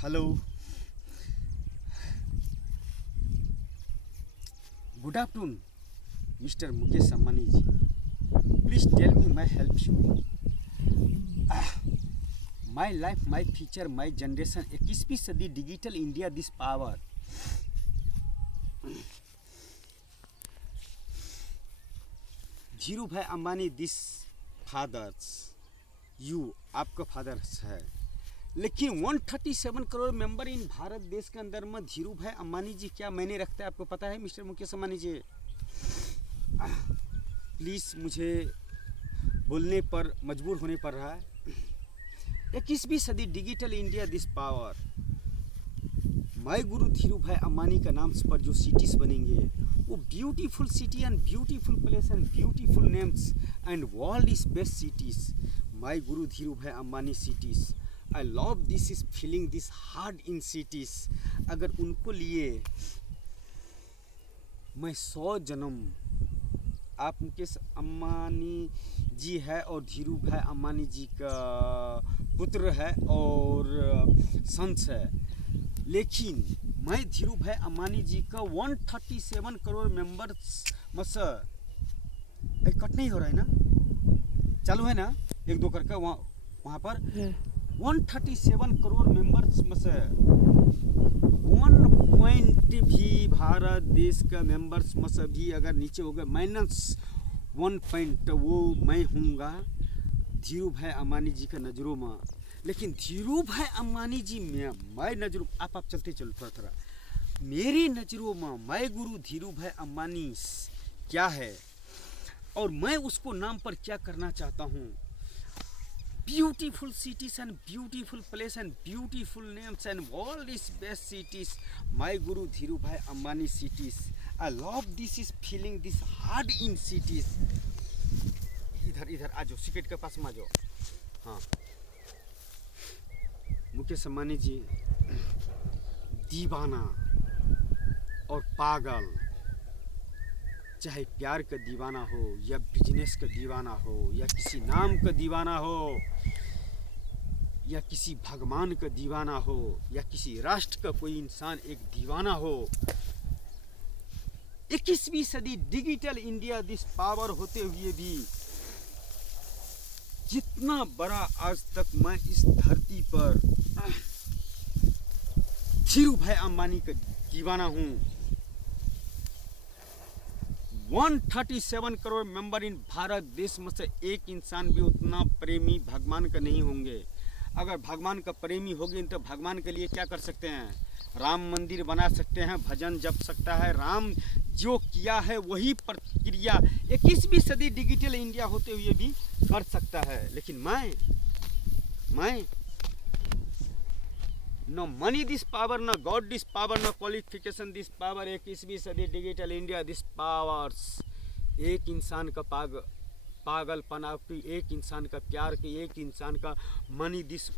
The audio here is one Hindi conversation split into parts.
Hello, good afternoon, Mr. Mukesh Ambani ji. Please tell me my help you. My life, my future, my generation. 21वीं सदी digital India this power. Dhiru भाई अंबानी दिस फादर्स. यू आपका फादर्स है. लेकिन 137 करोड़ मेंबर इन भारत देश के अंदर में धीरू भाई अंबानी जी क्या मायने रखते हैं आपको पता है मिस्टर मुकेश अंबानी जी? प्लीज़ मुझे बोलने पर मजबूर होने पड़ रहा है. 21वीं सदी digital India this power. My गुरु धीरू भाई अंबानी का नाम पर जो सिटीज़ बनेंगे वो beautiful city and beautiful place and beautiful names and world is best cities. My गुरु धीरू भाई Ambani cities. I love this is feeling this hard in cities. अगर उनको लिए मैं 100 जन्म. आप मुकेश अंबानी जी है और धीरू भाई अंबानी जी का पुत्र है और संस है. लेकिन मैं धीरू भाई अंबानी जी का 137 करोड़ मेंबर्स में से कट नहीं हो रहा है ना, चालू है ना एक दो करके वहाँ पर 137 करोड़ मेंबर्स में से 1 पॉइंट भी भारत देश का मेंबर्स में से भी अगर नीचे हो गए -1 पॉइंट वो मैं हूँगा धीरू भाई अंबानी जी का नज़रों में. लेकिन धीरू भाई अंबानी जी में मैं नज़रों आप चलते चलो थोड़ा मेरी नज़रों में मैं गुरु धीरू भाई अंबानी क्या है और मैं उसको नाम पर क्या करना चाहता हूँ. Beautiful cities and beautiful place and beautiful names and world is best cities. My Guru Dhiru Bhai Ambani cities. I love this is feeling this hard in cities. इधर आ जाओ, सिकेट के पास में आ जाओ. हाँ मुकेश अंबानी जी दीवाना और पागल, चाहे प्यार का दीवाना हो या बिजनेस का दीवाना हो या किसी नाम का दीवाना हो या किसी भगवान का दीवाना हो या किसी राष्ट्र का कोई इंसान एक दीवाना हो. 21वीं सदी डिजिटल इंडिया दिस पावर होते हुए भी जितना बड़ा आज तक मैं इस धरती पर धीरू भाई अंबानी का दीवाना हूँ. 137 करोड़ मेंबर इन भारत देश में से एक इंसान भी उतना प्रेमी भगवान का नहीं होंगे. अगर भगवान का प्रेमी होंगे तो भगवान के लिए क्या कर सकते हैं? राम मंदिर बना सकते हैं, भजन जप सकता है. राम जो किया है वही प्रक्रिया 21वीं सदी डिजिटल इंडिया होते हुए भी कर सकता है. लेकिन मैं no money this power, no God this power, no qualification this power. 21वीं सदी डिजिटल इंडिया दिस पावर्स. एक इंसान का पागलपन आपकी, एक इंसान का प्यार की, एक इंसान का मनी दिस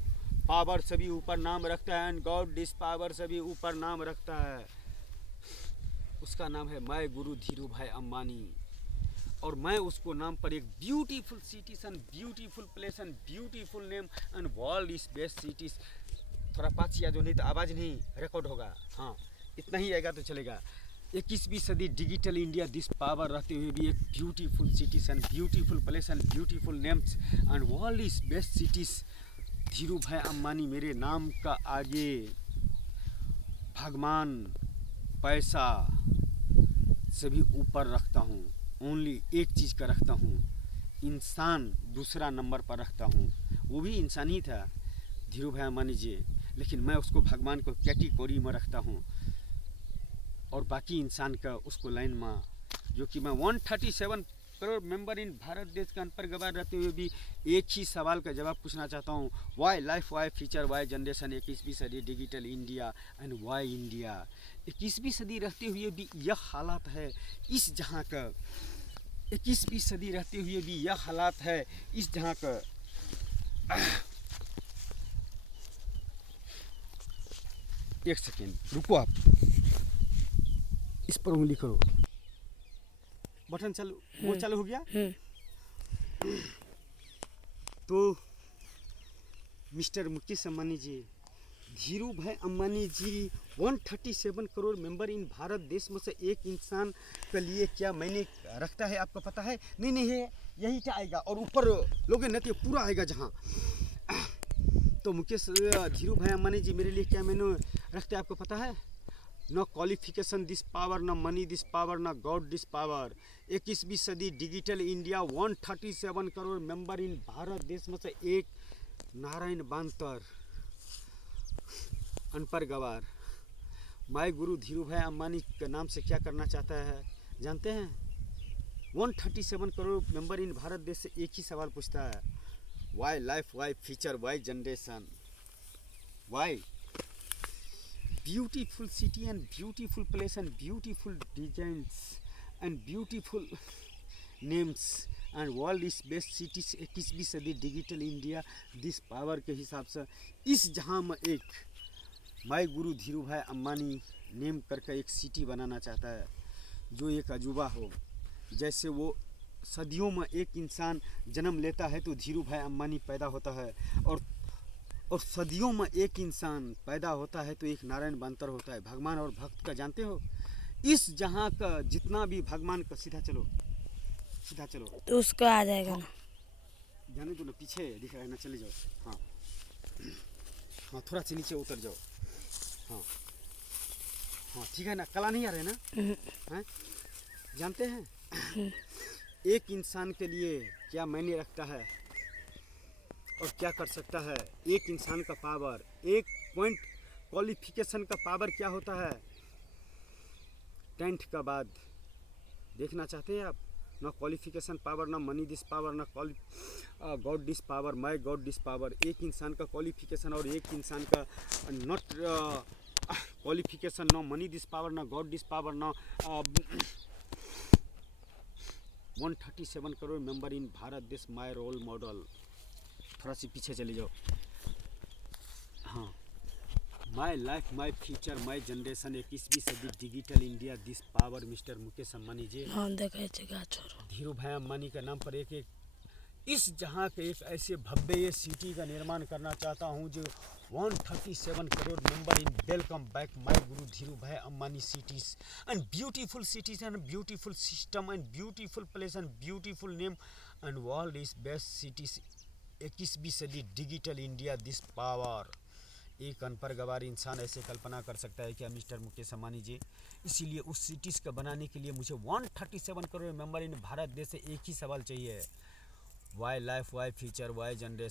पावर सभी ऊपर नाम रखता है एंड गॉड दिस पावर सभी ऊपर नाम रखता है. उसका नाम है माय गुरु धीरू भाई अंबानी. और मैं उसको नाम पर एक beautiful cities and beautiful place and beautiful name and world is best cities. थोड़ा पास या जो नहीं तो आवाज़ नहीं रिकॉर्ड होगा. हाँ इतना ही आएगा तो चलेगा. 21वीं सदी डिजिटल इंडिया दिस पावर रहते हुए भी एक beautiful cities and beautiful place and beautiful names and world is best cities. Dhiru भाई अंबानी मेरे नाम का आगे भगवान पैसा सभी ऊपर रखता हूँ. ओनली एक चीज़ का रखता हूँ, इंसान दूसरा नंबर पर रखता हूँ. वो भी इंसान ही था धीरू भाई अंबानी जी, लेकिन मैं उसको भगवान को कैटेगरी में रखता हूँ और बाकी इंसान का उसको लाइन में. जो कि मैं 137 करोड़ मेंबर इन भारत देश के अनपर गवार रहते हुए भी एक ही सवाल का जवाब पूछना चाहता हूँ. Why life, why future, why generation 21वीं सदी digital India and why India. 21वीं सदी रहते हुए भी यह हालात है इस जहाँ का. 21वीं सदी रहते हुए भी यह हालात है इस जहाँ का. एक सेकेंड रुको, आप इस पर उंगली करो. बटन चालू, वो चालू हो गया. तो मिस्टर मुकेश अंबानी जी धीरू भाई अंबानी जी 137 करोड़ मेंबर इन भारत देश में से एक इंसान के लिए क्या मैंने रखता है, आपको पता है? नहीं है, यही क्या आएगा और ऊपर लोग नती पूरा आएगा जहाँ। तो मुकेश धीरू भाई अंबानी जी मेरे लिए क्या मैंने रखते हैं, आपको पता है? न क्वालिफिकेशन दिस पावर, न मनी दिस पावर, न गॉड दिस पावर। 21वीं सदी digital India 137 crore member in Bharat देश में से एक नारायण बांतर अनपढ़ गवार। माय गुरु धीरू भाई अंबानी के नाम से क्या करना चाहता है जानते हैं? 137 करोड़ मेंबर इन भारत देश से एक ही सवाल पूछता है, why life, why future, why generation, why beautiful city and beautiful place and beautiful designs and beautiful names and world is best cities 21वीं सदी डिजिटल इंडिया दिस पावर के हिसाब से इस जहां में एक माय गुरु धीरू भाई अंबानी नेम करके एक सिटी बनाना चाहता है जो एक अजूबा हो। जैसे वो सदियों में एक इंसान जन्म लेता है तो धीरू भाई अंबानी पैदा होता है, और सदियों में एक इंसान पैदा होता है तो एक नारायण बांतर होता है। भगवान और भक्त का जानते हो, इस जहाँ का जितना भी भगवान का सीधा चलो तो उसका आ जाएगा ना, जाने दो ना, पीछे दिख रहा है ना, चले जाओ। हाँ हाँ, थोड़ा सा नीचे उतर जाओ। हाँ हाँ ठीक है ना, कला नहीं आ रहे ना? हैं जानते हैं एक इंसान के लिए क्या मायने रखता है और क्या कर सकता है? एक इंसान का पावर, एक पॉइंट क्वालिफिकेशन का पावर क्या होता है? 10th का बाद देखना चाहते हैं आप? ना क्वालिफिकेशन पावर, ना मनी दिस पावर, ना God this power, my God this power. एक इंसान का क्वालिफिकेशन और एक इंसान का नॉट क्वालिफिकेशन, ना मनी दिस पावर, ना गॉड दिस पावर, ना 137 करोड़ मेंबर इन भारत देश माय रोल मॉडल। थोड़ा सी पीछे चले जाओ। हाँ, my life, my future, my generation 21वीं सदी digital India this power mister Mukesh Ambani ji. हाँ देखा छोरो धीरू भाई अंबानी के नाम पर एक इस जहाँ के एक ऐसे भव्य सिटी का निर्माण करना चाहता हूँ जो 137 crore member in welcome back my गुरु धीरू भाई Ambani cities and beautiful system and beautiful place and beautiful name and world is best cities 21वीं सदी डिजिटल इंडिया दिस पावर। एक अनपढ़ गवार इंसान ऐसे कल्पना कर सकता है क्या मिस्टर मुकेश अंबानी जी? इसीलिए उस सिटीज़ को बनाने के लिए मुझे 137 करोड़ मेंबर इन भारत देश से एक ही सवाल चाहिए, why life, why future, why generation.